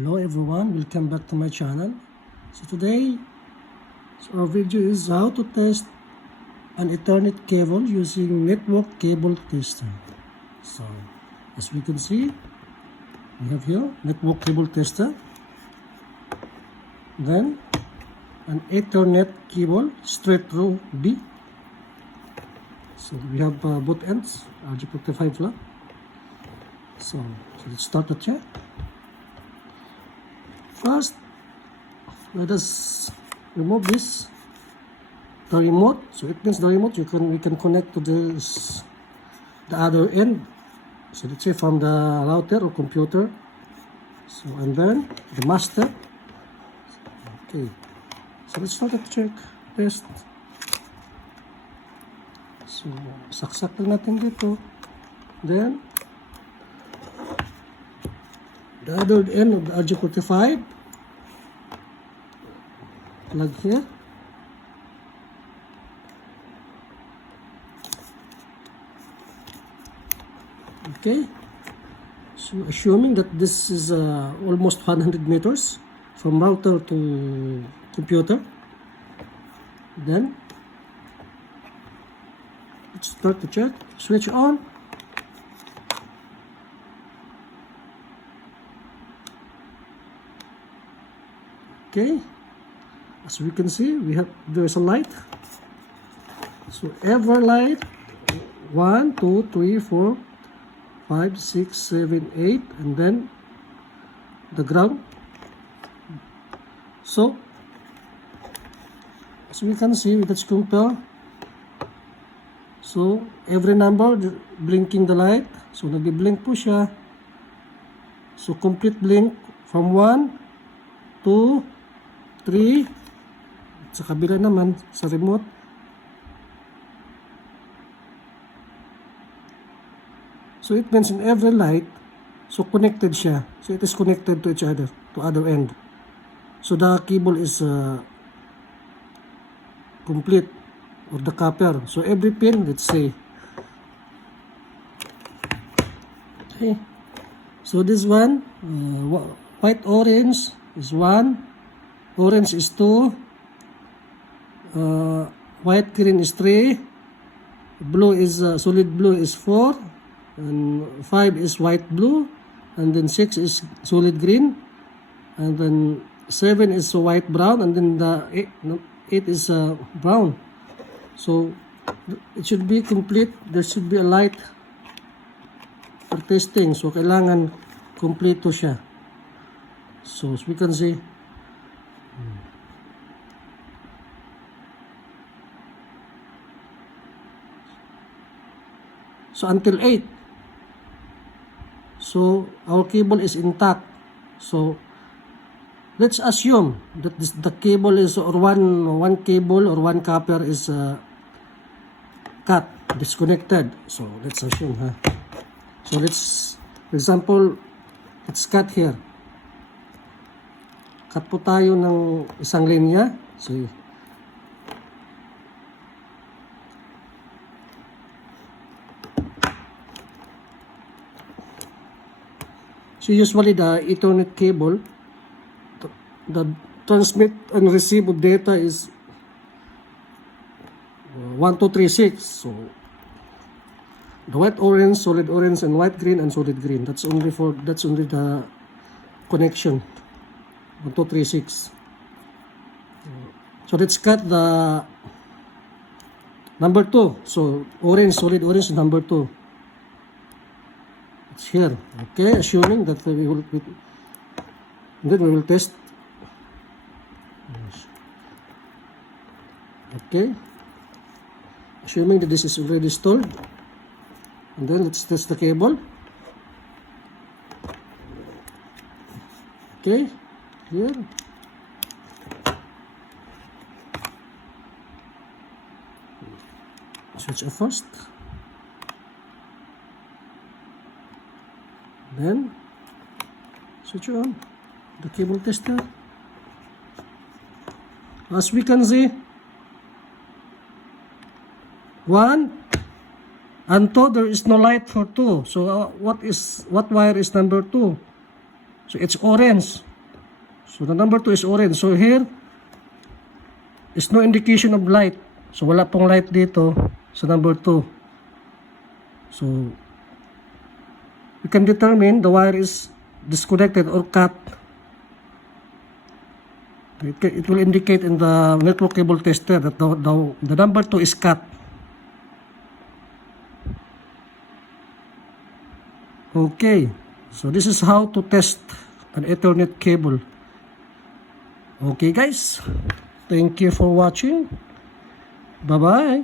Hello everyone, welcome back to my channel. So today, our video is how to test an Ethernet cable using network cable tester. So as we can see, we have here network cable tester, then an Ethernet cable straight through B. So we have both ends RJ45 flag. So let's start the check. First, let us remove the remote. So it means the remote we can connect to the other end. So let's say from the router or computer. So and then the master. Okay. So let's start the check test. So saksak lang natin dito. Then the other end of the RJ45 plug here. Okay, so assuming that this is almost 100 meters from router to computer, then let's start the check. Switch on. Okay, as we can see, there's a light. So every light 1, 2, 3, 4, 5, 6, 7, 8, and then the ground. So as we can see, let's compare. So every number blinking the light. So nagbi-blink po siya. So complete blink from 1, 2, 3, sa kabila naman sa remote. So it means in every light, so connected siya. So it is connected to each other, to other end. So the cable is complete, or the copper. So every pin, let's say. Okay. So this one, white orange is 1. Orange is 2, white green is 3, blue is solid blue is 4, and 5 is white blue, and then 6 is solid green, and then 7 is white brown, and then the 8 is brown. So it should be complete. There should be a light for testing. So kailangan kompleto siya. So as we can see, so until 8. So our cable is intact. So let's assume that the cable is, or one cable or one copper is cut, disconnected. So let's assume, so let's, for example, let's cut here. Cut po tayo ng isang linya. So usually the Ethernet cable, the transmit and receive of data is 1, 2, 3, 6. So the white orange, solid orange, and white green and solid green. That's only the connection. 1, 2, 3, 6. So let's cut the number 2. So orange, solid orange, number 2. It's here. Okay, assuming that we will test. Okay, assuming that this is already stored, and then let's test the cable. Okay, here. Switch off first. Then switch on the cable tester. As we can see, 1 and 2, there is no light for 2. So what wire is number 2? So it's orange. So the number 2 is orange. So here is no indication of light. So wala pong light dito sa number 2. So we can determine the wire is disconnected or cut. It will indicate in the network cable tester that the number 2 is cut. Okay, so this is how to test an Ethernet cable. Okay guys, thank you for watching. Bye-bye.